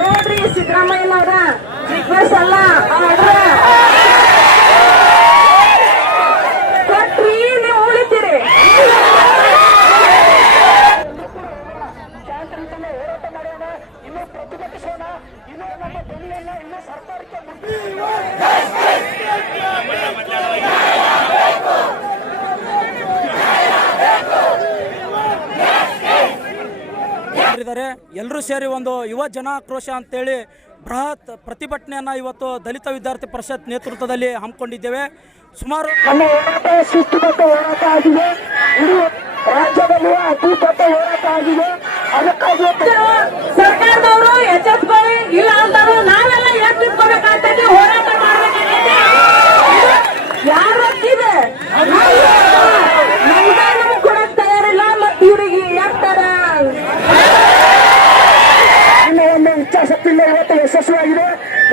ನೋಡ್ರಿ ಸಿದ್ದರಾಮಯ್ಯನವರ ರಿಕ್ವೆಸ್ಟ್ ಅಲ್ಲ, ಕೊಟ್ರಿ ನೀವು ಉಳಿತೀರಿ. ಹೋರಾಟ ಮಾಡೋಣ, ಇನ್ನೂ ಪ್ರತಿಭಟಿಸೋಣ, ಇನ್ನೂ ನಮ್ಮ ಧ್ವನಿಯನ್ನ ಇನ್ನೂ ಸರ್ಕಾರಕ್ಕೆ ಎಲ್ಲರೂ ಸೇರಿ ಒಂದು ಯುವ ಜನಾಕ್ರೋಶ ಅಂತೇಳಿ ಬೃಹತ್ ಪ್ರತಿಭಟನೆಯನ್ನು ಇವತ್ತು ದಲಿತ ವಿದ್ಯಾರ್ಥಿ ಪರಿಷತ್ ನೇತೃತ್ವದಲ್ಲಿ ಹಮ್ಮಿಕೊಂಡಿದ್ದೇವೆ. ಸುಮಾರು ನಮ್ಮ ಹೋರಾಟ ಶಿಸ್ತುಬದ್ಧ ಹೋರಾಟ ಆಗಿದೆ. ಇಡೀ ರಾಜ್ಯದಲ್ಲಿ ಅತಿ ದೊಡ್ಡ ಹೋರಾಟ ಆಗಿದೆ. ಅದಕ್ಕಾಗಿ ಸರ್ಕಾರದವರು ಎಚ್ಚೆತ್ಕೊಳ್ಳಿ, ಇಲ್ಲ ಅಂತಾರು ನಾವೆಲ್ಲ ಎಚ್ಚೆತ್ಕೋಬೇಕಾಗ್ತದೆ, ಹೋರಾಟ ಮಾಡಬೇಕಾಗಿದೆ. ಯಾರ ಹಕ್ಕಿದೆ ನಮ್ಗೆ ಕೊಡಕ್ ತಯಾರಿಲ್ಲ, ಮತ್ತೆ ಇವ್ರಿಗೆ ಯಾಕ್ತಾರ ಇನ್ನು ಒಂದು ಇಚ್ಛಾಶಕ್ತಿ ಇಲ್ಲ. ಇವತ್ತು ಯಶಸ್ವಿಯಾಗಿದೆ.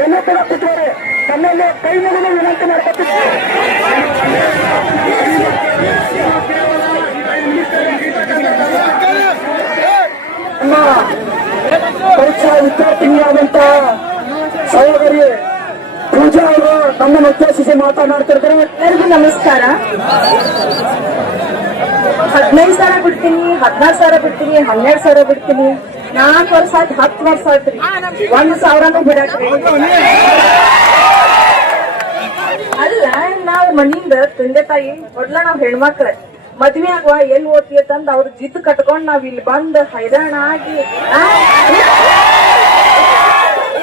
ಎಲ್ಲ ಕೂಡ ಕೂತವರೆ ತನ್ನಲ್ಲಿ ಕೈ ಮುಗಿದು ವಿನಂತಿ ಮಾಡ್ಕೊತಿದ್ದಾರೆ. ಪರೀಕ್ಷಾ ವಿದ್ಯಾರ್ಥಿನಿಯಾದಂತ ಸಹೋದರಿ ಪೂಜಾ ಅವರು ನಮ್ಮನ್ನು ಉದ್ದೇಶಿಸಿ ಮಾತನಾಡ್ತಿರ್ತಾರೆ. ಎಲ್ಲರಿಗೂ ನಮಸ್ಕಾರ. 15,000 ಬಿಡ್ತೀನಿ, 16,000 ಬಿಡ್ತೀನಿ, 12,000 ಬಿಡ್ತೀನಿ. 4 ವರ್ಷ ಆಯ್ತು, 10 ವರ್ಷ ಆಯ್ತ್ರಿ, 1,000 ಬಿಡಕ್ರಿ. ಅಲ್ಲ, ನಾವು ಮನಿಯಿಂದ ತಂದೆ ತಾಯಿ ಮೊದ್ಲ ನಾವ್ ಹೆಣ್ಮಕ್ಳ ಮದ್ವೆ ಆಗುವ ಎಲ್ಲಿ ಓದ್ತೀಯ ತಂದ್ ಅವ್ರ ಜಿದ್ದು ಕಟ್ಕೊಂಡ್ ನಾವ್ ಇಲ್ಲಿ ಬಂದ್ ಹೈರಾಣ ಆಗಿ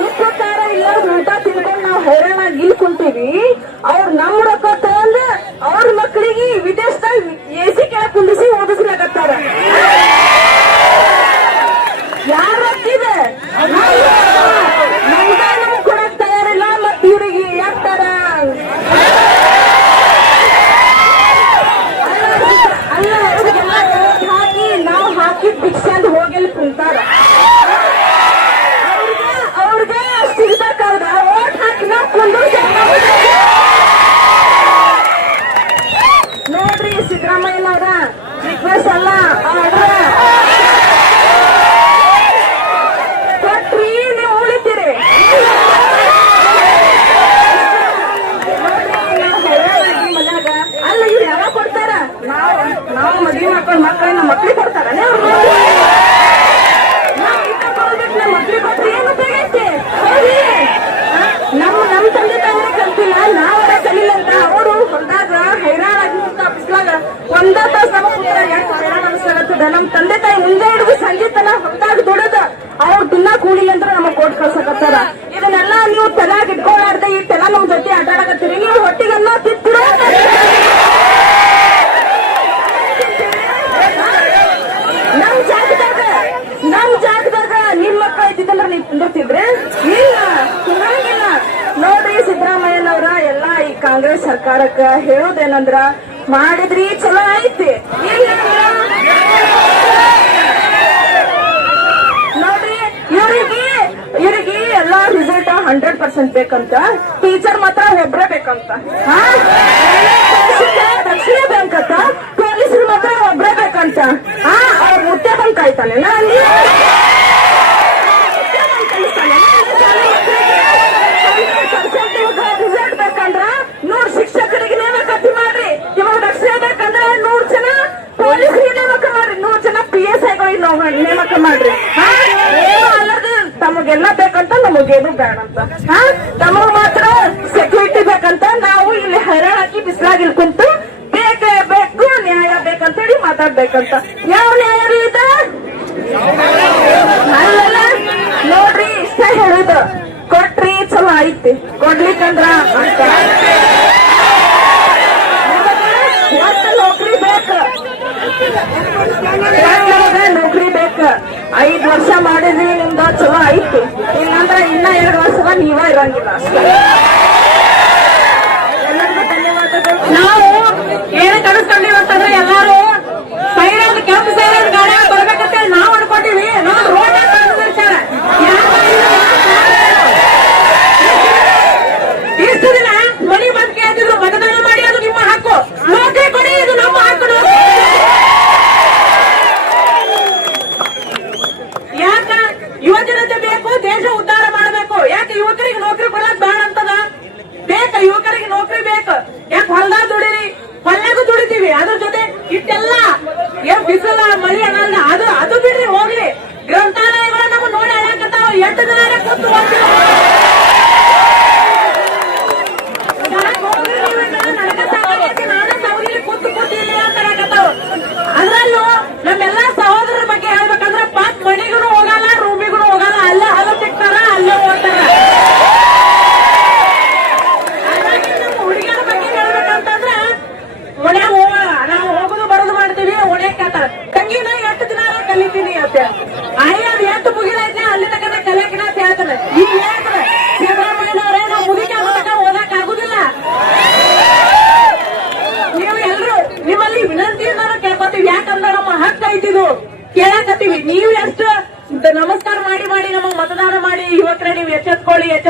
ಉಪಕಾರ ಇಲ್ಲ ಊಟ ತಿನ್ಕೊಂಡ್ ನಾವ್ ಹೈರಾಣ ಆಗಿ ಇಲ್ಲಿ ಕುಂತೀವಿ. ಅವ್ರ ನಮ್ ರೊಕ್ಕ ತಗೊಂಡ್ ಅವ್ರ ಮಕ್ಕಳಿಗೆ ವಿದೇಶದಾಗ AC ಕೆಳಗ್ ಕುಂದಿಸಿ ಓದಿಸ್ಲಾಕತ್ತಾರ. ಯಾರ ಹಕ್ಕಿದೆ ನಮ್ಗೆ ಕೊಡಕ್ ತಯಾರಿಲ್ಲ, ಮತ್ ಇವ್ರಿಗೆ ಯಾಕ್ತಾರ ಅಲ್ಲ, ಅವ್ರಿಗೆಲ್ಲ ಹಾಕಿ ನಾವು ಹಾಕಿದ್ ಭಿಕ್ಷೆ ಅಂತ ಹೋಗಿಲ್ ಕುಂತಾರ. ಅವ್ರಿಗೆ ಸಿಗ್ಬೇಕಾದ್ರ ಓಟ್ ಹಾಕಿ ನಾವು ನೋಡ್ರಿ ಸಿದ್ದರಾಮಯ್ಯನವರ ರಿಕ್ವೆಸ್ಟ್ ಅಲ್ಲ, ಕೊಟ್ರಿ ನೀವು ಉಳಿತೀರಿ. ಮನ್ಯಾಗ ಅಲ್ಲ, ಇವ್ರು ಯಾವಾಗ ಕೊಡ್ತಾರ? ನಾವು ಮದ್ವೆ ಮಾಡ್ಕೊಂಡ್ ಮಕ್ಕಳನ್ನ ಮಕ್ಳಿಗೆ ಕೊಡ್ತಾರ. ಮಕ್ಳಿಗೆ ಕೊಟ್ರಿ ಏನು ಬೇಕೈತಿ? ನಮ್ ತಂದೆ ತಾಯಿನ ಕಲ್ತಿಲ್ಲ, ನಾವರ ಕಲಿಲ್ಲ ಅಂತ ಅವರು ಹೊಲ್ದಾಗ ಹೈರಾಣ ಬಿಸ್ಲಾಗ ಒಂದ ತಾಸ ನಮ್ಮ ಪುತ್ರ ಎಷ್ಟು ಹೈರಾಣ ಅನಿಸ್ಲಾಗತ್ತದ. ನಮ್ ತಂದೆ ತಾಯಿ ಮುಂದೆ ಹಿಡಿದು ಸಂಜೆ ತನ ಹೊಲ್ದಾಗ ದುಡದ ಅವ್ರ ದಿನ ಕೂಲಿ ಅಂತ ನಮಗ್ ಕೊಟ್ಟು ಕಳ್ಸಕತ್ತಾರ. ಇದನ್ನೆಲ್ಲ ನೀವು ತಲೆಯಾಗ ಇಟ್ಕೊಳ್ಳಾರ್ದೆ ಈ ತೆಲ ನಮ್ ಜೊತೆ ಆಟ ಆಡಕತ್ತೀರಿ. ನೀವು ಹೊಟ್ಟಿಗೆಲ್ಲ ತಿತ್ತಿರೋ ನಮ್ ಜಾಗದಾಗ ನಿಮ್ ಮಕ್ಕಳ ಇದ್ದಿತ್ತಂದ್ರ ನೀವು ಕುಂದಿರ್ತಿದ್ರೆ ಇಲ್ಲ, ಕುಂದ್ರಂಗಿಲ್ಲ. ನೋಡ್ರಿ ಸಿದ್ದರಾಮಯ್ಯನವ್ರ ಎಲ್ಲಾ ಈ ಕಾಂಗ್ರೆಸ್ ಸರ್ಕಾರಕ್ಕ ಹೇಳೋದೇನಂದ್ರ ಮಾಡಿದ್ರಿ ಚಲೋ ಐತಿ, ಇಲ್ಲ ನೋಡ್ರಿ ಇವ್ರಿಗೆ ಎಲ್ಲಾ ರಿಸಲ್ಟ್ 100% ಬೇಕಂತ, ಟೀಚರ್ ಮಾತ್ರ ಒಬ್ರೇ ಬೇಕಂತ, ದಕ್ಷಿಣ ಬ್ಯಾಂಕ್ ಅಂತ, ಪೊಲೀಸರು ಮಾತ್ರ ಒಬ್ರೇ ಬೇಕಂತ. ಅವ್ರ ಮುದ್ದೆ ಬಂದ್ ಕಾಯ್ತಾನೆ ಅಲ್ಲಿ ರಿಸಲ್ಟ್ ಬೇಕಂದ್ರ 100 ಶಿಕ್ಷಕರಿಗೆ ನೇಮಕಾತಿ ಮಾಡ್ರಿ. ಇವಾಗ ದಕ್ಷಿಣ ಬೇಕಂದ್ರ 100 ಜನ ಪೊಲೀಸರಿಗೆ ನೇಮಕ ಮಾಡ್ರಿ, 100 ಜನ PSIಗಳಿಗೆ ನೇಮಕ ಮಾಡ್ರಿ. ಅಲ್ಲದೆ ತಮಗೆಲ್ಲ ಬೇಕಂತ ನಮಗೇನು ಬೇಡ ಅಂತ, ತಮಗ್ ಮಾತ್ರ ಸೆಕ್ಯೂರಿಟಿ ಬೇಕಂತ ನಾವು ಇಲ್ಲಿ ಹೈರಾಣ ಹಾಕಿ ಬಿಸಿಲಾಗಿಲ್ ಕುಂತು ಬೇಕೇ ಬೇಕು ನ್ಯಾಯ ಬೇಕಂತೇಳಿ ಮಾತಾಡ್ಬೇಕಂತ. ಯಾವ ನ್ಯಾಯ ಇದೆ? ಅಲ್ಲಲ್ಲ ನೋಡ್ರಿ, ಇಷ್ಟ ಹೇಳುದು ಕೊಟ್ರಿ ಚಲೋ ಐತಿ, ಕೊಡ್ಲಿಕ್ಕಂದ್ರ ಅಂತ ನೌಕರಿ ಬೇಕು, ನೌಕರಿ ಬೇಕು. 5 ವರ್ಷ ಮಾಡಿದ್ರಿ ನಿಮ್ದ ಚಲೋ ಐತಿ, ಇಲ್ಲಾಂದ್ರ ಇನ್ನ 2 ವರ್ಷ ನೀವ ಇರಂಗಿಲ್ಲ ಅಷ್ಟೇ. ಎಲ್ಲರಿಗೂ ಧನ್ಯವಾದಗಳು. ನಾವು ಏನು ಕನಸ್ಕೊಂಡಿವಂತಂದ್ರೆ ಎಲ್ಲಾರು ಏನ್ ಬಿಸಿಲ ಮಳಿ ಅನ್ನಲ್ಲ, ಅದು ಬಿಡ್ರಿ ಹೋಗ್ಲಿ. ಗ್ರಂಥಾಲಯಗಳು ನಮ್ಗೆ ನೋಡಿ ಹೇಳಕತ್ತಾವ, 8 ದಿನ ಕೂತು ಅದ್ರಲ್ಲೂ ನಮ್ಮೆಲ್ಲಾ ಸಹೋದರರ ಬಗ್ಗೆ ಹೇಳ್ಬೇಕಂದ್ರೆ ಪಾಕ್ ಮನಿಗೂ ಹೋಗಲ್ಲ, ರೂಮಿಗೂ ಹೋಗಲ್ಲ, ಅಲ್ಲೇ ಹಲ ಸಿಗ್ತಾರ, ಅಲ್ಲೇ ಹೋಗ್ತಾರ. ಹುಡುಗಿಯರ ಬಗ್ಗೆ ಹೇಳ್ಬೇಕಂತಂದ್ರ ಮನ್ಯಾಗ ನಾವು ಹೋಗುದು ಬರೋದು ಮಾಡ್ತೀವಿ, ಒಣೆಕ್ ಕೇಳ್ತಾರ ತಂಗಿನ 8 ದಿನ ಕಲಿತೀನಿ ಅಂತ. ಅದು 8 ಮುಗಿದೈತೆ ಅಲ್ಲಿ ತನಕ ಕಲಿಯಕಿನ ಅಂತ ಹೇಳ್ತಾನೆ. ಈಗ ಹೇಳ್ತಾರೆ ಸಿದ್ದರಾಮಯ್ಯನವರೇ, ನಾವು ಮುಗಿಕ ಓದಕ್ ಆಗುದಿಲ್ಲ. ನೀವು ಎಲ್ರು ನಿಮ್ಮಲ್ಲಿ ವಿನಂತಿಯನ್ನ ಕೇಳ್ಕೊತೀವಿ, ಯಾಕಂದ್ರೆ ನಮ್ಮ ಹಕ್ಕ ಐತಿದು ಕೇಳಕತ್ತೀವಿ. ನೀವು ಎಷ್ಟು ನಮಸ್ಕಾರ ಮಾಡಿ ನಮಗ್ ಮತದಾನ ಮಾಡಿ ಯುವಕರೇ ನೀವು ಎಚ್ಚೆತ್ಕೊಳ್ಳಿ ಅಂತ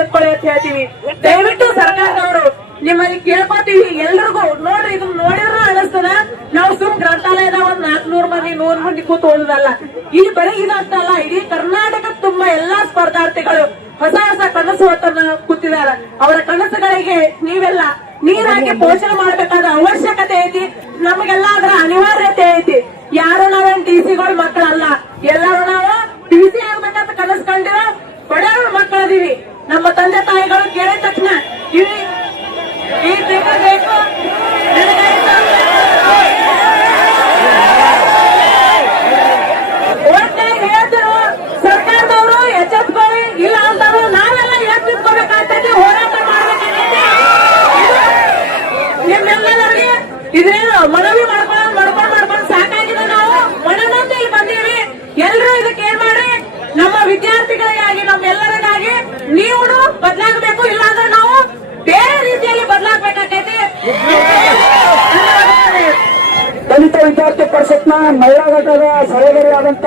ಹೇಳ್ತೀವಿ. ದಯವಿಟ್ಟು ಸರ್ಕಾರದವರು ನಿಮ್ಮಲ್ಲಿ ಕೇಳ್ಕೊತೀವಿ ಎಲ್ರಿಗೂ. ನೋಡ್ರಿ, ಇದನ್ನ ನೋಡಿದ್ರು ಅನಿಸ್ತದ ನಾವು ಸುಮ್ ಗ್ರಂಥಾಲಯದ 400 ಮಂದಿ 100 ಮಂದಿ ಕೂತು ಓದುದಲ್ಲ. ಇಲ್ಲಿ ಬರೀ ಇದಷ್ಟಲ್ಲ, ಇಡೀ ಕರ್ನಾಟಕ ತುಂಬಾ ಎಲ್ಲಾ ಸ್ಪರ್ಧಾರ್ಥಿಗಳು ಹೊಸ ಕನಸು ಹೊತ್ತನ್ನ ಕೂತಿದಾರ. ಅವರ ಕನಸುಗಳಿಗೆ ನೀವೆಲ್ಲ ನೀರಾಕಿ ಪೋಷಣೆ ಮಾಡಬೇಕಾದ ಅವಶ್ಯಕತೆ ಐತಿ. ನಮಗೆಲ್ಲ ಅದರ ಅನಿವಾರ್ಯತೆ ಐತಿ. ಯಾರು ನಾವೇನ್ ಟಿಸಿಗಳ ಮಕ್ಕಳಲ್ಲ, ಎಲ್ಲರೂ ನಾವು ಟಿಸಿ ಆಗ್ಬೇಕಂತ ಕನಸು ಕಂಡಿರೋ ಬಡವರ ಮಕ್ಕಳದೀವಿ. ನಮ್ಮ ತಂದೆ ತಾಯಿಗಳು ಕೇಳಿದ ತಕ್ಷಣ ಬೇಕು ಹೇಳ್ತಿರು ಸರ್ಕಾರದವರು ಎಚ್ಚೆತ್ಕೊಳ್ಳಿ, ಇಲ್ಲ ಅಂತಾರು ನಾವೆಲ್ಲ ಎಚ್ಚೆತ್ಕೋಬೇಕಾಗ್ತೈತಿ, ಹೋರಾಟ ಮಾಡ್ಬೇಕಾಗೈತಿ. ನಿಮ್ಮೆಲ್ಲರಿಗೆ ಇದ್ರೇನು ಮನವಿ ಮಾಡ್ಕೊಂಡು ಸಾಕಾಗಿದೆ. ನಾವು ಮನನೊಂದು ಇಲ್ಲಿ ಬಂದೀವಿ. ಎಲ್ರು ಇದಕ್ಕೆ ಏನ್ ಮಾಡ್ರಿ, ನಮ್ಮ ವಿದ್ಯಾರ್ಥಿಗಳಿಗಾಗಿ ನಮ್ಮೆಲ್ಲರಿಗಾಗಿ ನೀವು ಬದಲಾಗಬೇಕು, ಇಲ್ಲಾಂದ್ರೆ ನಾವು ಬೇರೆ ರೀತಿಯಲ್ಲಿ ಬದಲಾಗಬೇಕಾಗೈತಿ. ದಲಿತ ವಿದ್ಯಾರ್ಥಿ ಪರಿಷತ್ನ ಮಹಿಳಾ ಘಟಕದ ಸಹೋದರಿಯಾದಂತ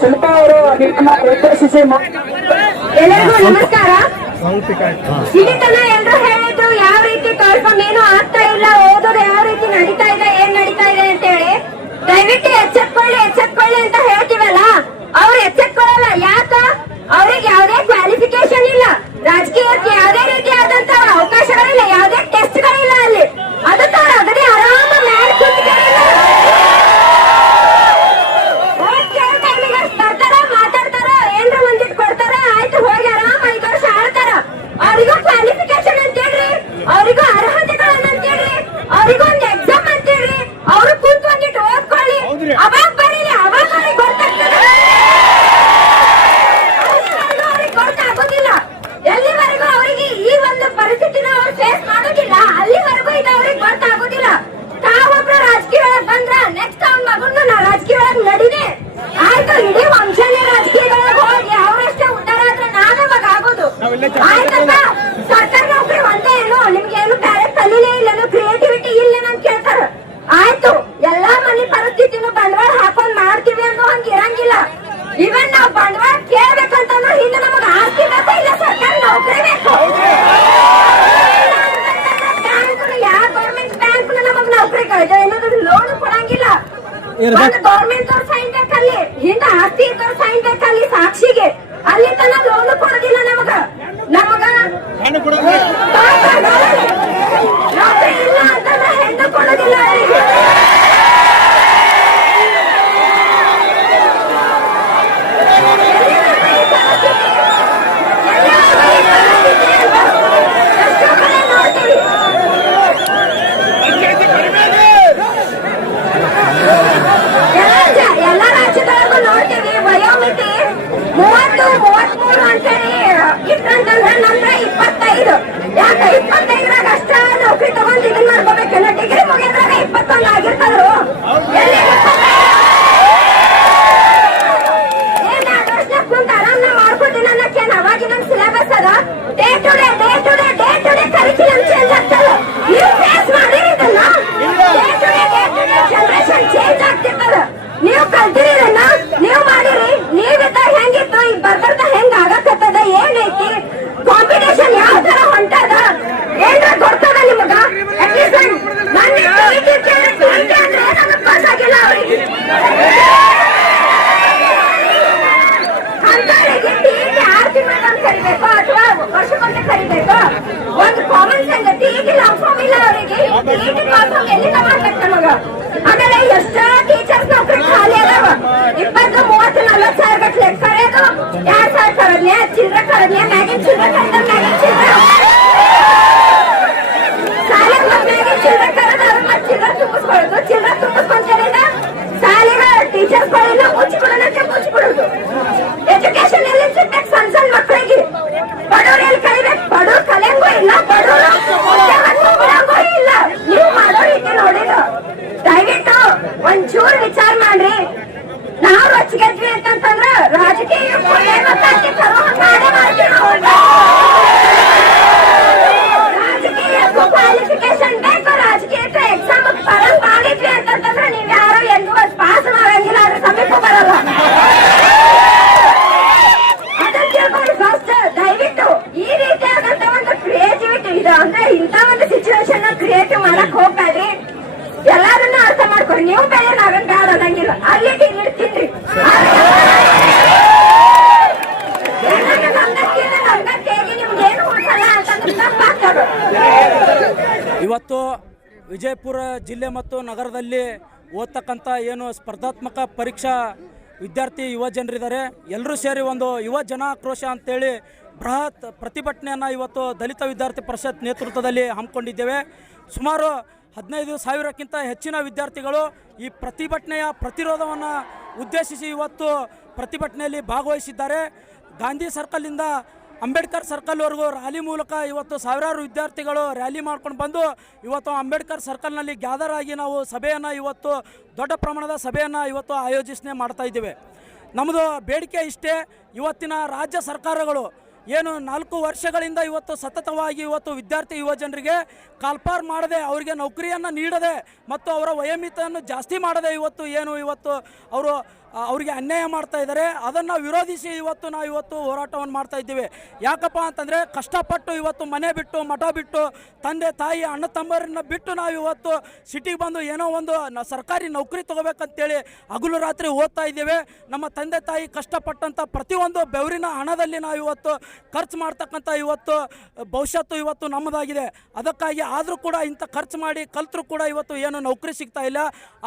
ಶಿಲ್ಪಾ ಅವರು ನಿಮ್ಮನ್ನ ಉದ್ದೇಶಿಸಿ ಎಲ್ಲರಿಗೂ ನಮಸ್ಕಾರ. ಇಲ್ಲಿ ತನ ಎಲ್ರು ಹೇಳಿದ್ರು ಯಾವ ರೀತಿ ಕಳ್ಕೊಂಡ್ ಏನು ಆಗ್ತಾ ಇಲ್ಲ, ಓದೋದು ಯಾವ ರೀತಿ ನಡೀತಾ ಇದೆ, ಏನ್ ನಡೀತಾ ಇದೆ ಅಂತ ಹೇಳಿ. ದಯವಿಟ್ಟು ಎಚ್ಚೆತ್ಕೊಳ್ಳಿ ಅಂತ ಹೇಳ್ತೀವಲ್ಲ, ಅವ್ರು ಎಚ್ಚೆತ್ಕೊಳ್ಳಲ್ಲ. ಯಾಕ? ಅವ್ರಿಗೆ ಯಾವುದೇ ಕ್ವಾಲಿಫಿಕೇಶನ್ ಇಲ್ಲ, ರಾಜಕೀಯಕ್ಕೆ ಯಾವುದೇ ರೀತಿಯಾದಂತ ಅವಕಾಶಗಳಿಲ್ಲ, ಯಾವುದೇ ಟೆಸ್ಟ್ಗಳಿಲ್ಲ ಅಲ್ಲಿ. ಅದಕ್ಕೆ ಅವ್ರು ಅದನ್ನೇ ಆರಾಮ ಮೇಲೆ ಕೂತ್ಕೊಂಡಿಲ್ಲ. ಬರ್ತಾರ, ಮಾತಾಡ್ತಾರ, ಏನ್ರ ಒಂದಿಟ್ ಕೊಡ್ತಾರ, ಆಯ್ತು ಹೋಗಿ ಆರಾಮ 5 ವರ್ಷ ಆಡ್ತಾರ. ಅವ್ರಿಗೂ ಕ್ವಾಲಿಫಿಕೇಶನ್ ಅಂತ ಹೇಳ್ರಿ, ಅವ್ರಿಗೂ ಅರ್ಹತೆಗಳನ್ನ ಅಂತ ಹೇಳ್ರಿ, ಅವ್ರಿಗೂ ಒಂದು ಎಕ್ಸಾಮ್ ಅಂತ ಹೇಳ್ರಿ. ಅವ್ರು ಕೂತು ಒಂದಿಟ್ಟು ಓದ್ಕೊಳ್ಳಿ, ಅವಾಗ ಬರೀರಿ, ಅವಾಗ ಅವ್ರಿಗೆ ಗೊತ್ತಾಗ್ತದೆ. ಅವ್ರಿಗೆ ಗೊತ್ತಾಗೋದಿಲ್ಲ. ಎಲ್ಲಿವರೆಗೂ ಅವರಿಗೆ ಈ ಒಂದು ಪರಿಸ್ಥಿತಿನ ಅವ್ರು ಫೇಸ್ ಮಾಡೋದಿಲ್ಲ, ಅಲ್ಲಿವರೆಗೂ ಇದು ಅವ್ರಿಗೆ ಗೊತ್ತಾಗೋದಿಲ್ಲ. ತಾವೊಬ್ರು ರಾಜಕೀಯ ಒಳಗ್ ಬಂದ್ರ ನೆಕ್ಸ್ಟ್ ಅವ್ನ ಮಗನ್ನು ನಾ ರಾಜಕೀಯ ಒಳಗ್ ನಡಿದೆ ಆಯ್ತು, ಇಡೀ ವಂಶನೇ ರಾಜಕೀಯದೊಳಗೆ ಹೋಗಿ ಅವರಷ್ಟೇ ಉದ್ದಾರ ಆದ್ರೆ ನಾನೇ ಮಗ ಆಗೋದು. ಆಯ್ತಪ್ಪ, ಸರ್ಕಾರಿ ನೌಕರಿ ಒಂದೇ ಏನು, ನಿಮ್ಗೆ ಏನು ಬೇರೆ ಕಲೀಲೇ ಇಲ್ಲೇನು, ಕ್ರಿಯೇಟಿವಿಟಿ ಇಲ್ಲೇನು ಅಂತ ಕೇಳ್ತಾರ. ಆಯ್ತು, ಎಲ್ಲಾ ಮನೆ ಪರಿಸ್ಥಿತಿನೂ ಬಂಡವಾಳ ಹಾಕೊಂಡ್ ಮಾಡ್ತೀವಿ ಅನ್ನೋ ಹಂಗ ಇರಂಗಿಲ್ಲ. ಇವನ್ ನಾವು ಬಂಡವಾಳ ಕೇಳ್ಬೇಕಂತಂದ್ರೆ ಹಿಂದೆ ನಮಗ ಆಸ್ತಿ ಬೇಕು, ಇಲ್ಲ ಸರ್ಕಾರಿ ನೌಕರಿ ಬೇಕು. ಯಾವ ಗೌರ್ಮೆಂಟ್ ಬ್ಯಾಂಕ್ ನಮಗ್ ನೌಕರಿ ಏನಾದ್ರು ಲೋನ್ ಕೊಡಂಗಿಲ್ಲ. ಒಂದು ಗೌರ್ಮೆಂಟ್ ಅವ್ರ ಸೈನ್ ಬೇಕಲ್ಲಿ, ಹಿಂದೆ ಆಸ್ತಿ ಇದ್ದವ್ರ ಸೈನ್ ಬೇಕಲ್ಲಿ ಸಾಕ್ಷಿಗೆ. ಅಲ್ಲಿ ತನ ಲೋನ್ ಕೊಡೋದಿಲ್ಲ ನಮಗ ನೌಕರಿ ಇಲ್ಲ ಅಂತಂದ್ರೆ ಹೆಣ್ಣು ಕೊಡೋದಿಲ್ಲ ಅವರಿಗೆ. ಎಲ್ಲ ರಾಜ್ಯದೊಳಗೂ ನೋಡ್ತೀವಿ ವಯೋಮಿತಿ 30-33 ಅಂತೇಳಿ ಇಟ್ಟಂತಂದ್ರೆ ನಮ್ದ್ರ 25. ಯಾಕೆ 25ರಾಗ ಅಷ್ಟ ನೌಕರಿ ತಗೊಂಡ್ ಇದನ್ ಮಾಡ್ಕೋಬೇಕಲ್ಲ, ಡಿಗ್ರಿ ಮುಗಿದ್ರಾಗ 21 ಆಗಿರ್ಬೇಕು. ವಿಚಾರ ಮಾಡ್ರಿ. ನಾವು ರೊಚ್ಚಿಗೆದ್ವಿ ಅಂತಂದ್ರ ರಾಜಕೀಯ ರಾಜಕೀಯಕ್ಕೂ ಕ್ವಾಲಿಫಿಕೇಶನ್ ಬೇಕು. ರಾಜಕೀಯಕ್ಕೆ ಎಕ್ಸಾಮ್ ಪಾಸ್ ಮಾಡಿದ್ವಿ ಅಂತಂದ್ರೆ ನೀವ್ ಯಾರು ಎಂದೂ ಪಾಸ್ ಮಾಡಂಗಿಲ್ಲ, ಅದ್ರ ಸಮೀಪ ಬರಲ್ಲ. ಅದನ್ನ ತಿಳ್ಕೊಂಡು ಫಸ್ಟ್ ದಯವಿಟ್ಟು ಈ ರೀತಿಯಾದಂತ ಒಂದು ಕ್ರಿಯೇಟಿವಿಟಿ ಇದೆ ಅಂದ್ರೆ ಇಂಥ ಒಂದು ಸಿಚುವೇಶನ್ ಕ್ರಿಯೇಟಿವ್ ಮಾಡಕ್ ಹೋಗ್ಬೇಡ್ರಿ. ಎಲ್ಲಾರನ್ನ ಅರ್ಥ ಮಾಡ್ಕೊಡಿ. ನೀವು ಬೇರೆ ನಾವೇನ್ ಬ್ಯಾಡ ಅನ್ನಂಗಿಲ್ಲ, ಅಲ್ಲಿ ಇಡ್ತೀನಿ. ಇವತ್ತು ವಿಜಯಪುರ ಜಿಲ್ಲೆ ಮತ್ತು ನಗರದಲ್ಲಿ ಓದ್ತಕ್ಕಂಥ ಏನು ಸ್ಪರ್ಧಾತ್ಮಕ ಪರೀಕ್ಷಾ ವಿದ್ಯಾರ್ಥಿ ಯುವ ಜನರಿದ್ದಾರೆ, ಎಲ್ಲರೂ ಸೇರಿ ಒಂದು ಯುವ ಜನಾಕ್ರೋಶ ಅಂತೇಳಿ ಬೃಹತ್ ಪ್ರತಿಭಟನೆಯನ್ನು ಇವತ್ತು ದಲಿತ ವಿದ್ಯಾರ್ಥಿ ಪರಿಷತ್ ನೇತೃತ್ವದಲ್ಲಿ ಹಮ್ಮಿಕೊಂಡಿದ್ದೇವೆ. ಸುಮಾರು 15,000ಕ್ಕಿಂತ ಹೆಚ್ಚಿನ ವಿದ್ಯಾರ್ಥಿಗಳು ಈ ಪ್ರತಿಭಟನೆಯ ಪ್ರತಿರೋಧವನ್ನು ಉದ್ದೇಶಿಸಿ ಇವತ್ತು ಪ್ರತಿಭಟನೆಯಲ್ಲಿ ಭಾಗವಹಿಸಿದ್ದಾರೆ. ಗಾಂಧಿ ಸರ್ಕಲ್ನಿಂದ ಅಂಬೇಡ್ಕರ್ ಸರ್ಕಲ್ವರೆಗೂ ರ್ಯಾಲಿ ಮೂಲಕ ಇವತ್ತು ಸಾವಿರಾರು ವಿದ್ಯಾರ್ಥಿಗಳು ರ್ಯಾಲಿ ಮಾಡ್ಕೊಂಡು ಬಂದು ಇವತ್ತು ಅಂಬೇಡ್ಕರ್ ಸರ್ಕಲ್ನಲ್ಲಿ ಗ್ಯಾದರ್ ಆಗಿ ನಾವು ಸಭೆಯನ್ನು ಇವತ್ತು ದೊಡ್ಡ ಪ್ರಮಾಣದ ಸಭೆಯನ್ನು ಇವತ್ತು ಆಯೋಜನೆ ಮಾಡ್ತಾ ಇದ್ದೇವೆ. ನಮ್ಮದು ಬೇಡಿಕೆ ಇಷ್ಟೇ, ಇವತ್ತಿನ ರಾಜ್ಯ ಸರ್ಕಾರಗಳು ಏನು 4 ವರ್ಷಗಳಿಂದ ಇವತ್ತು ಸತತವಾಗಿ ಇವತ್ತು ವಿದ್ಯಾರ್ಥಿ ಯುವ ಜನರಿಗೆ ಕಾಲ್ಪಾರ್ ಮಾಡದೆ, ಅವರಿಗೆ ನೌಕರಿಯನ್ನು ನೀಡದೆ ಮತ್ತು ಅವರ ವಯೋಮಿತಿಯನ್ನು ಜಾಸ್ತಿ ಮಾಡದೆ ಇವತ್ತು ಅವರಿಗೆ ಅನ್ಯಾಯ ಮಾಡ್ತಾ ಇದ್ದಾರೆ. ಅದನ್ನು ವಿರೋಧಿಸಿ ನಾವು ಇವತ್ತು ಹೋರಾಟವನ್ನು ಮಾಡ್ತಾ ಇದ್ದೀವಿ. ಯಾಕಪ್ಪ ಅಂತಂದರೆ ಕಷ್ಟಪಟ್ಟು ಇವತ್ತು ಮನೆ ಬಿಟ್ಟು ಮಠ ಬಿಟ್ಟು ತಂದೆ ತಾಯಿ ಅಣ್ಣ ತಮ್ಮರನ್ನ ಬಿಟ್ಟು ನಾವು ಇವತ್ತು ಸಿಟಿಗೆ ಬಂದು ಏನೋ ಒಂದು ಸರ್ಕಾರಿ ನೌಕರಿ ತೊಗೋಬೇಕಂತೇಳಿ ಹಗಲು ರಾತ್ರಿ ಓದ್ತಾ ಇದ್ದೇವೆ. ನಮ್ಮ ತಂದೆ ತಾಯಿ ಕಷ್ಟಪಟ್ಟಂಥ ಪ್ರತಿಯೊಂದು ಬೆವರಿನ ಹಣದಲ್ಲಿ ನಾವು ಇವತ್ತು ಖರ್ಚು ಮಾಡ್ತಕ್ಕಂಥ ಭವಿಷ್ಯತ್ತು ಇವತ್ತು ನಮ್ಮದಾಗಿದೆ. ಅದಕ್ಕಾಗಿ ಆದರೂ ಕೂಡ ಇಂಥ ಖರ್ಚು ಮಾಡಿ ಕಲ್ತರೂ ಕೂಡ ಇವತ್ತು ಏನು ನೌಕರಿ ಸಿಗ್ತಾ ಇಲ್ಲ.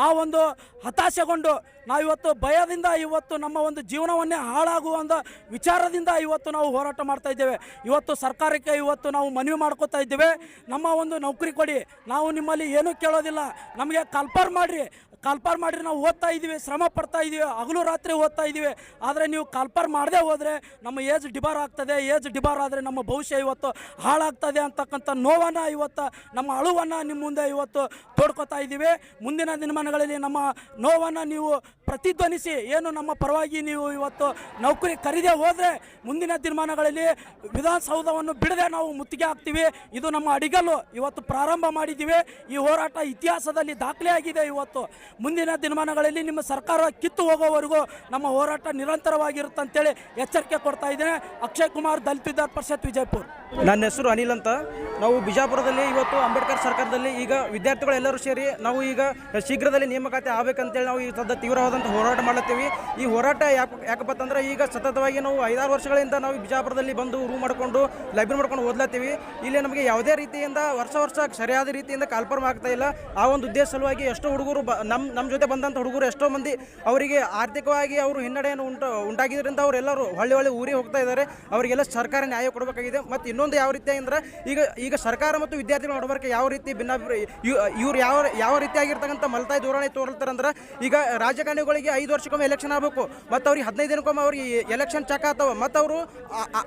ಆ ಒಂದು ಹತಾಶೆಗೊಂಡು ನಾವಿವತ್ತು ಭಯದಿಂದ ಇವತ್ತು ನಮ್ಮ ಒಂದು ಜೀವನವನ್ನೇ ಹಾಳಾಗುವ ಒಂದು ವಿಚಾರದಿಂದ ಇವತ್ತು ನಾವು ಹೋರಾಟ ಮಾಡ್ತಾ ಇದ್ದೇವೆ. ಇವತ್ತು ಸರ್ಕಾರಕ್ಕೆ ಇವತ್ತು ನಾವು ಮನವಿ ಮಾಡ್ಕೋತಾ ಇದ್ದೇವೆ, ನಮ್ಮ ಒಂದು ನೌಕರಿ ಕೊಡಿ, ನಾವು ನಿಮ್ಮಲ್ಲಿ ಏನೂ ಕೇಳೋದಿಲ್ಲ, ನಮಗೆ ಕಾಲ್ಪಾರ್ ಮಾಡಿರಿ, ನಾವು ಓದ್ತಾ ಇದ್ದೀವಿ, ಶ್ರಮ ಪಡ್ತಾ ಇದ್ದೀವಿ, ಹಗಲು ರಾತ್ರಿ ಓದ್ತಾ ಇದ್ದೀವಿ. ಆದರೆ ನೀವು ಕಾಲ್ಪಾರ್ ಮಾಡದೆ ಹೋದರೆ ನಮ್ಮ ಏಜ್ ಡಿಬಾರ್ ಆಗ್ತದೆ, ಏಜ್ ಡಿಬಾರ್ ಆದರೆ ನಮ್ಮ ಭವಿಷ್ಯ ಇವತ್ತು ಹಾಳಾಗ್ತದೆ ಅಂತಕ್ಕಂಥ ನೋವನ್ನು ಇವತ್ತು ನಮ್ಮ ಅಳುವನ್ನು ನಿಮ್ಮ ಮುಂದೆ ಇವತ್ತು ತೋಡ್ಕೋತಾ ಇದ್ದೀವಿ. ಮುಂದಿನ ದಿನಮಾನಗಳಲ್ಲಿ ನಮ್ಮ ನೋವನ್ನು ನೀವು ಪ್ರತಿಧ್ವನಿಸಿ ಏನು ನಮ್ಮ ಪರವಾಗಿ ನೀವು ಇವತ್ತು ನೌಕರಿ ಕರೀದೆ ಹೋದರೆ ಮುಂದಿನ ದಿನಮಾನಗಳಲ್ಲಿ ವಿಧಾನಸೌಧವನ್ನು ಬಿಡದೆ ನಾವು ಮುತ್ತಿಗೆ ಹಾಕ್ತೀವಿ. ಇದು ನಮ್ಮ ಅಡಿಗಲ್ಲು. ಇವತ್ತು ಪ್ರಾರಂಭ ಮಾಡಿದ್ದೀವಿ. ಈ ಹೋರಾಟ ಇತಿಹಾಸದಲ್ಲಿ ದಾಖಲೆ ಆಗಿದೆ. ಇವತ್ತು ಮುಂದಿನ ದಿನಮಾನಗಳಲ್ಲಿ ನಿಮ್ಮ ಸರ್ಕಾರ ಕಿತ್ತು ಹೋಗೋವರೆಗೂ ನಮ್ಮ ಹೋರಾಟ ನಿರಂತರವಾಗಿರುತ್ತೆ ಅಂತೇಳಿ ಎಚ್ಚರಿಕೆ ಕೊಡ್ತಾ ಇದ್ದೇನೆ. ಅಕ್ಷಯ್ ಕುಮಾರ್, ದಲಿತ ವಿದ್ಯಾರ್ಥಿ ಪರಿಷತ್, ವಿಜಯಪುರ. ನನ್ನ ಹೆಸರು ಅನಿಲ್ ಅಂತ. ನಾವು ಬಿಜಾಪುರದಲ್ಲಿ ಇವತ್ತು ಅಂಬೇಡ್ಕರ್ ಸರ್ಕಾರದಲ್ಲಿ ಈಗ ವಿದ್ಯಾರ್ಥಿಗಳೆಲ್ಲರೂ ಸೇರಿ ನಾವು ಈಗ ಶೀಘ್ರದಲ್ಲಿ ನೇಮಕಾತಿ ಆಗಬೇಕಂತೇಳಿ ನಾವು ಈ ಸದ್ಯ ತೀವ್ರವಾದಂಥ ಹೋರಾಟ ಮಾಡ್ತೀವಿ. ಈ ಹೋರಾಟ ಯಾಕಪ್ಪ ಅಂತಂದ್ರೆ ಈಗ ಸತತವಾಗಿ ನಾವು 5-6 ವರ್ಷಗಳಿಂದ ನಾವು ಬಿಜಾಪುರದಲ್ಲಿ ಬಂದು ರೂಮ್ ಮಾಡಿಕೊಂಡು ಲೈಬ್ರರಿ ಮಾಡ್ಕೊಂಡು ಓದ್ಲತ್ತೀವಿ. ಇಲ್ಲಿ ನಮಗೆ ಯಾವುದೇ ರೀತಿಯಿಂದ ವರ್ಷ ಸರಿಯಾದ ರೀತಿಯಿಂದ ಕಾಲ್ಫಾರ್ಮ್ ಆಗ್ತಾ ಇಲ್ಲ. ಆ ಒಂದು ಉದ್ದೇಶ ಸಲುವಾಗಿ ಎಷ್ಟೋ ಹುಡುಗರು ನಮ್ಮ ಜೊತೆ ಬಂದಂಥ ಹುಡುಗರು ಎಷ್ಟೋ ಮಂದಿ ಅವರಿಗೆ ಆರ್ಥಿಕವಾಗಿ ಅವರು ಹಿನ್ನಡೆಯನ್ನು ಉಂಟಾಗಿದ್ದರಿಂದ ಅವರೆಲ್ಲರೂ ಹೊಳ್ಳಿ ಊರಿಗೆ ಹೋಗ್ತಾ ಇದ್ದಾರೆ. ಅವರಿಗೆಲ್ಲ ಸರ್ಕಾರ ನ್ಯಾಯ ಕೊಡಬೇಕಾಗಿದೆ. ಮತ್ತು ಇನ್ನೊಂದು ಯಾವ ರೀತಿ ಅಂದ್ರೆ ಈಗ ಸರ್ಕಾರ ಮತ್ತು ವಿದ್ಯಾರ್ಥಿಗಳ ನಡವಳಿಕೆ ಯಾವ ರೀತಿ ಭಿನ್ನಾಭಿಪ್ರಾಯ, ಇವ್ರು ಯಾವ ರೀತಿಯಾಗಿರ್ತಕ್ಕಂಥ ಮಲ್ತಾಯಿ ಧೋರಣೆ ತೋರ್ತಾರಂದ್ರೆ ಈಗ ರಾಜಕಾರಣಿಗಳಿಗೆ 5 ವರ್ಷಕ್ಕೊಮ್ಮೆ ಎಲೆಕ್ಷನ್ ಆಗಬೇಕು, ಮತ್ತು ಅವ್ರಿಗೆ 15 ದಿನಕ್ಕೊಮ್ಮೆ ಅವ್ರಿಗೆ ಎಲೆಕ್ಷನ್ ಚೆಕ್ ಆಗ್ತಾವೆ, ಮತ್ತು ಅವರು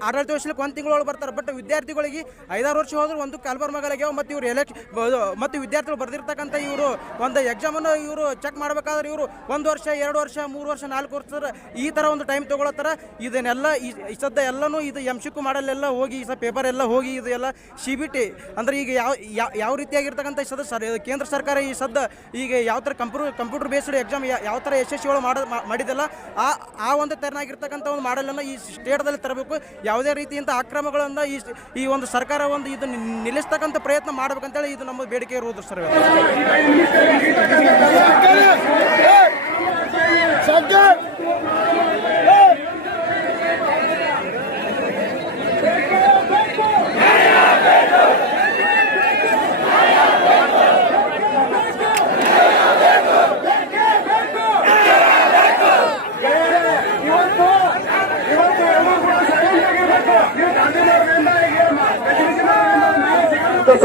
ಆಡಳಿತ ವಹಿಸ್ಲಿಕ್ಕೆ 1 ತಿಂಗಳೊಳಗೆ ಬರ್ತಾರೆ. ಬಟ್ ವಿದ್ಯಾರ್ಥಿಗಳಿಗೆ 5-6 ವರ್ಷ ಹೋದ್ರೆ ಒಂದು ಕಾಲ್ಫಾರ್ಮ್ ಆಗಲಾಗ್ಯಾವ. ಮತ್ತು ಇವ್ರು ಮತ್ತು ವಿದ್ಯಾರ್ಥಿಗಳು ಬರೆದಿರ್ತಕ್ಕಂಥ ಇವರು ಒಂದು ಎಕ್ಸಾಮನ್ನು ಇವರು ಚೆಕ್ ಮಾಡಬೇಕಾದ್ರೆ ಇವರು 1 ವರ್ಷ 2 ವರ್ಷ 3 ವರ್ಷ 4 ವರ್ಷ ಈ ಥರ ಒಂದು ಟೈಮ್ ತೊಗೊಳತ್ತಾರ. ಇದನ್ನೆಲ್ಲ ಈ ಸದ್ದ ಎಲ್ಲನೂ ಇದು MCQ ಮಾಡಲ್ಲೆಲ್ಲ ಹೋಗಿ ಈ ಪೇಪರ್ ಎಲ್ಲ ಹೋಗಿ ಇದು ಎಲ್ಲ CBT ಅಂದರೆ ಈಗ ಯಾವ ರೀತಿಯಾಗಿರ್ತಕ್ಕಂಥ ಈ ಸದ್ದ ಕೇಂದ್ರ ಸರ್ಕಾರ ಈ ಸದ್ದ ಈಗ ಯಾವ ಥರ ಕಂಪ್ಯೂಟರ್ ಬೇಸ್ಡ್ ಎಕ್ಸಾಮ್ ಯಾವ ಥರ ಯಶಸ್ವಿಗಳು ಮಾಡಿದಲ್ಲ ಆ ಒಂದು ತೆರನಾಗಿರ್ತಕ್ಕಂಥ ಒಂದು ಮಾಡಲನ್ನು ಈ ಸ್ಟೇಟ್ದಲ್ಲಿ ತರಬೇಕು. ಯಾವುದೇ ರೀತಿಯಿಂದ ಅಕ್ರಮಗಳನ್ನು ಈ ಒಂದು ಸರ್ಕಾರ ಒಂದು ಇದು ನಿಲ್ಲಿಸ್ತಕ್ಕಂಥ ಪ್ರಯತ್ನ ಮಾಡಬೇಕಂತೇಳಿ ಇದು ನಮ್ಮ ಬೇಡಿಕೆ ಇರುವುದು ಸರ್.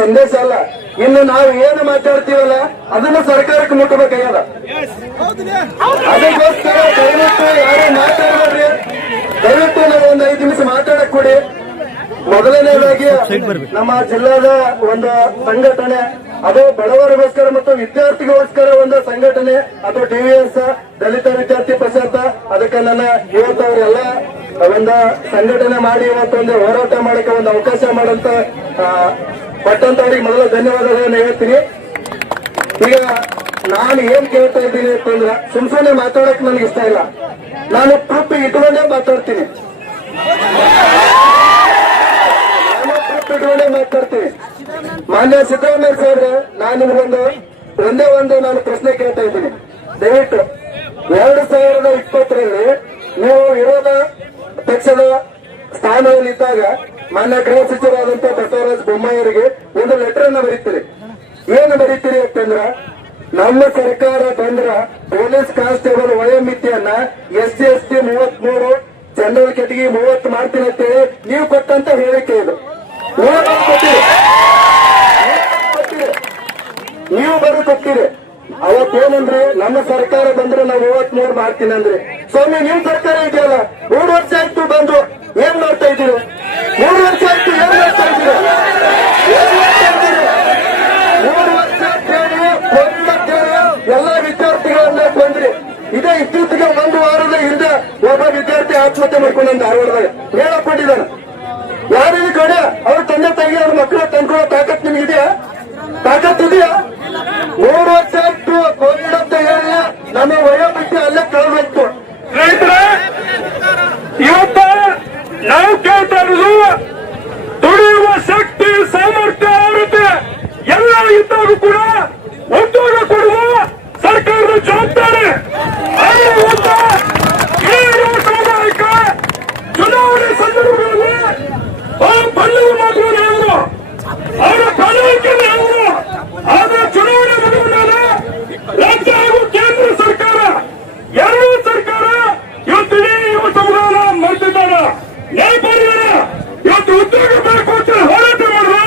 ಸಂದೇಶ ಅಲ್ಲ, ಇನ್ನು ನಾವು ಏನು ಮಾತಾಡ್ತೀವಲ್ಲ ಅದನ್ನು ಸರ್ಕಾರಕ್ಕೆ ಮುಟ್ಟಬೇಕಾಗ್ಯದ. ಅದಕ್ಕೋಸ್ಕರ ದಯವಿಟ್ಟು ಯಾರು ಮಾತಾಡೋದ್ರಿ, ದಯವಿಟ್ಟು ನಾವು ಒಂದು 5 ನಿಮಿಷ ಮಾತಾಡಕ್ ಕೊಡಿ. ಮೊದಲನೇದಾಗಿ ನಮ್ಮ ಜಿಲ್ಲಾದ ಒಂದು ಸಂಘಟನೆ ಅದು ಬಡವರಿಗೋಸ್ಕರ ಮತ್ತು ವಿದ್ಯಾರ್ಥಿಗೋಸ್ಕರ ಒಂದು ಸಂಘಟನೆ, ಅದು DVS ದಲಿತ ವಿದ್ಯಾರ್ಥಿ ಪರಿಷತ್. ಅದಕ್ಕೆ ನನ್ನ ಇವತ್ತು ಅವರೆಲ್ಲ ಒಂದು ಸಂಘಟನೆ ಮಾಡಿ ಇವತ್ತೊಂದು ಹೋರಾಟ ಮಾಡಕ್ಕೆ ಒಂದು ಅವಕಾಶ ಮಾಡಂತ ಕೊಟ್ಟಂತವ್ರಿಗೆ ಮೊದಲು ಧನ್ಯವಾದಗಳನ್ನು ಹೇಳ್ತೀನಿ. ಈಗ ನಾನು ಏನ್ ಕೇಳ್ತಾ ಇದ್ದೀನಿ ಅಂತಂದ್ರೆ, ಸುಮ್ನೆ ಮಾತಾಡಕ್ ನನ್ಗೆ ಇಷ್ಟ ಇಲ್ಲ. ನಾನು ಪ್ರೂಫ್ ಇಟ್ಕೊಂಡೇ ಮಾತಾಡ್ತೀನಿ. ಮಾತಾಡ್ತೀನಿ. ಮಾನ್ಯ ಸಿದ್ದರಾಮಯ್ಯ ಸಾಹೇಬ್ರೆ, ನಾನು ನಿಮ್ಗೊಂದು ನಾನು ಪ್ರಶ್ನೆ ಕೇಳ್ತಾ ಇದ್ದೀನಿ. ದಯವಿಟ್ಟು 2020ರಲ್ಲಿ ನೀವು ವಿರೋಧ ಪಕ್ಷದ ಸ್ಥಾನದಲ್ಲಿದ್ದಾಗ ಮಾನ್ಯ ಗೃಹ ಸಚಿವರಾದಂತಹ ಬಸವರಾಜ ಬೊಮ್ಮಾಯಿ ಅವರಿಗೆ ಒಂದು ಲೆಟರ್ ಅನ್ನ ಬರೀತೀರಿ. ಏನು ಬರೀತೀರಿ ಅಂತಂದ್ರ, ನಮ್ಮ ಸರ್ಕಾರ ಬಂದ್ರ ಪೊಲೀಸ್ ಕಾನ್ಸ್ಟೇಬಲ್ ವಯೋಮಿತಿಯನ್ನ SC ST 33, ಜನರಲ್ ಕೆಟಗಿ 30 ಮಾಡ್ತೀನಿ ಅಂತೇಳಿ ನೀವು ಕೊಟ್ಟಂತ ಹೇಳಿಕೆ ಇದು. ನೀವು ಬರೀಕೊಟ್ಟಿರಿ. ಅವತ್ತೇನಂದ್ರೆ ನಮ್ಮ ಸರ್ಕಾರ ಬಂದ್ರೆ ನಾವು 33 ಮಾಡ್ತೀನಿ ಅಂದ್ರೆ, ಸ್ವಾಮಿ ನಿಮ್ ಸರ್ಕಾರ ಇದೆಯಲ್ಲ 3 ವರ್ಷ ಆಯ್ತು ಬಂದು ಏನ್ ಮಾಡ್ತಾ ಇದ್ದೀರಿ? 3 ವರ್ಷ ಆಯ್ತು ಏನ್ ಮಾಡ್ತಾ ಇದ್ದೀರಿ? 3 ವರ್ಷ ಎಲ್ಲ ವಿದ್ಯಾರ್ಥಿಗಳನ್ನ ಕೊಂದ್ರಿ. ಇದೇ ಇತ್ತೀಚೆಗೆ 1 ವಾರದ ಹಿಂದೆ ಒಬ್ಬ ವಿದ್ಯಾರ್ಥಿ ಆತ್ಮಹತ್ಯೆ ಮಾಡ್ಕೊಂಡ ಧಾರವಾಡದಾಗ ಹೇಳಕೊಂಡಿದ್ದಾನೆ. ಯಾರಿಗೂ ಕಡೆ ಅವ್ರ ತಂದೆ ತಾಯಿಗೆ ಅವ್ರ ಮಕ್ಕಳ ತಂದ್ಕೊಳ್ಳೋ ತಾಕತ್ ನಿಮ್ಗಿದೆಯಾ? ಇದೆಯಾ? 3 ವರ್ಷ ಆಯ್ತು ಕೋವಿಡ್ ಅಂತ ಹೇಳಿ ನಮ್ಮ ವಯೋಮಿತಿ ಅಲ್ಲೇ ಕಳೆದೋಯ್ತು. ರೈತರೇ, ಇವತ್ತು ನಾವು ಕೇಳ್ತಾ ಇರೋದು ದುಡಿಯುವ ಶಕ್ತಿ, ಸಾಮರ್ಥ್ಯ ಇರುತ್ತೆ. ಎಲ್ಲ ಇದ್ದಾಗೂ ಕೂಡ ಉದ್ಯೋಗ ಕೊಡುವ ಸರ್ಕಾರದ ಜವಾಬ್ದಾರಿ. ಸಾಮಾಜಿಕ ಚುನಾವಣೆ ಸಂದರ್ಭಗಳಲ್ಲಿ ಬಲ್ಲವ ಮಾತುಗಳು ಅವರು, ಅವರ ಪ್ರಣಾಳಿಕೆಯನ್ನು ಅವರು, ಆದರೆ ಚುನಾವಣೆ ಮುಗಿದ ಮೇಲೆ ರಾಜ್ಯ ಹಾಗೂ ಕೇಂದ್ರ ಸರ್ಕಾರ, ಎರಡೂ ಸರ್ಕಾರ ಇವತ್ತು ಯುವ ಸಮುದಾಯ ಮರೆತಿದ್ದಾರೆ. ನೇಪಾಳಿಗರ ಇವತ್ತು ಉದ್ಯೋಗ ಬೇಕು ಅಂತ ಹೋರಾಟ ಮಾಡಿದ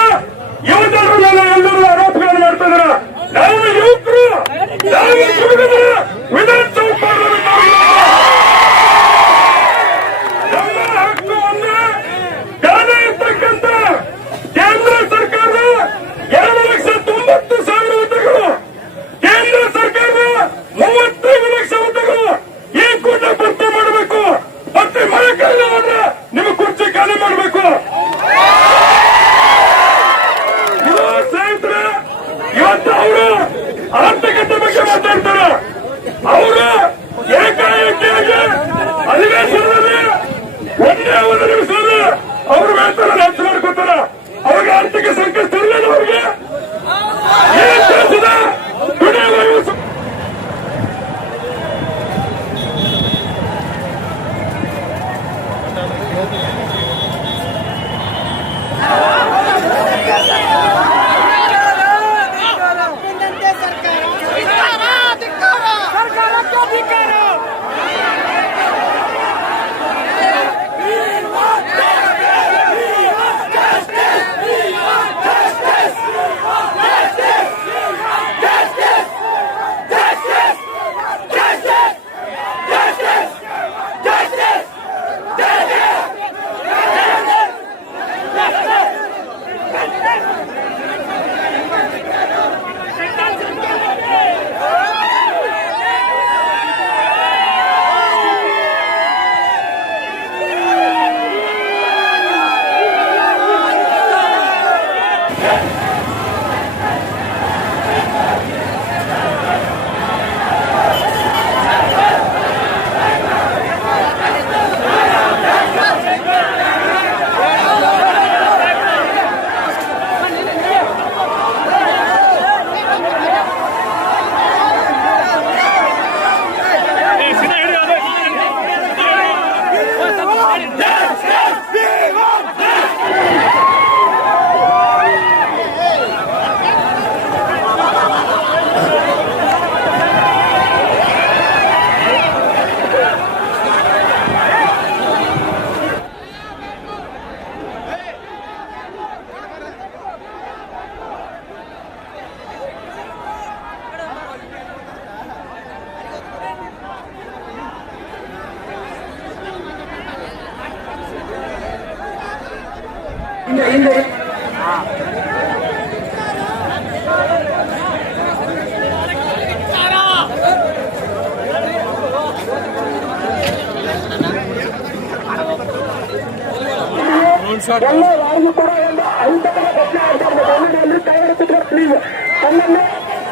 ಯುವಜನರ ಮೇಲೆ ಎಲ್ಲರೂ ಆರೋಪಗಳನ್ನು ಮಾಡ್ತಾ ಇದ್ದಾರೆ. ನಾವು ಯುವಕರು, ನಾವು ದುಡಿದ ವಿಧಾನಸಭೆ ನಮ್ಮ ಹಕ್ಕುವನ್ನು ಕಾಣ ಇರ್ತಕ್ಕಂಥ ಕೇಂದ್ರ ಸರ್ಕಾರದ 2,90,000 ಹುದ್ದೆಗಳು, ಕೇಂದ್ರ ಸರ್ಕಾರದ 35 ಲಕ್ಷ ಹುದ್ದೆಗಳು ಈ ಕೂಡ ಭರ್ತಿ ಮಾಡಬೇಕು. ಮತ್ತೆ ಮಳೆ ಕಾಲ ಆದ್ರೆ ನಿಮ್ಮ ಕುರ್ಚಿ ಖಾಲಿ ಮಾಡಬೇಕು. ಇದು ಸ್ನೇಹಿತರೆ, ಇವತ್ತು ಅವರು ಆರ್ಥಿಕತೆ ಬಗ್ಗೆ ಮಾತಾಡ್ತಾರೆ. ಅವರು ಏಕಾಏಕಿಯಾಗಿ ಅಧಿವೇಶನದಲ್ಲಿ ಒಂದು ನಿಮಿಷದಲ್ಲಿ ಅವರು ವೇತನ ಹೆಚ್ಚು ಮಾಡ್ಕೊತಾರೆ. ಅವ್ರಿಗೆ ಆರ್ಥಿಕ ಸಂಕಷ್ಟ ಇರಲಿಲ್ಲ. ಅವ್ರಿಗೆ ಈ ದೇಶದ ದುಡಿಯುವ ಯುವ ಹಿಂದೆ ಎಲ್ಲ ಯಾರಿಗೂ ಕೂಡ ಒಂದು ಅಂತರದ ಪ್ರಶ್ನೆ ಆಡ್ತಾರೆ ಕೈ ಹಿಡಿದ್ರೆ ಪ್ಲೀಸ್ ತಮ್ಮನ್ನು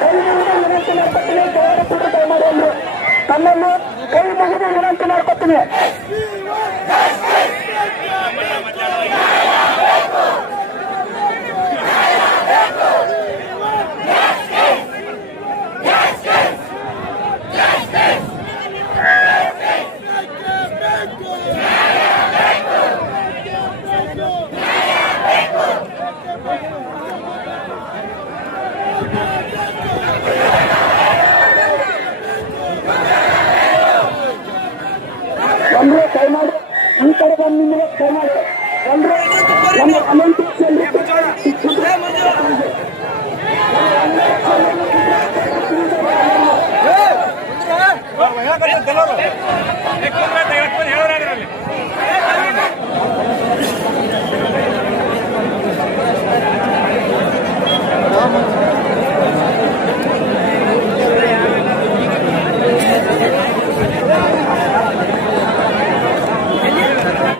ಕೈ ಮುಗಿದು ವಿನಂತಿ ಮಾಡ್ಕೊತೀನಿ ಕೈ ಮಾಡಿ ಅಂದ್ರು ತಮ್ಮನ್ನು ಕೈ ಮುಗಿದು ವಿನಂತಿ ಮಾಡ್ಕೊತೀನಿ ಅಂದ್ರೆ ಕೈ ಮಾಡಿ ಈ ಕಡೆ ಬಂದು ನಿಮಗೆ ಕೈ ಮಾಡಿ ಅಂದ್ರೆ ನಮ್ಮ ಅನಂತ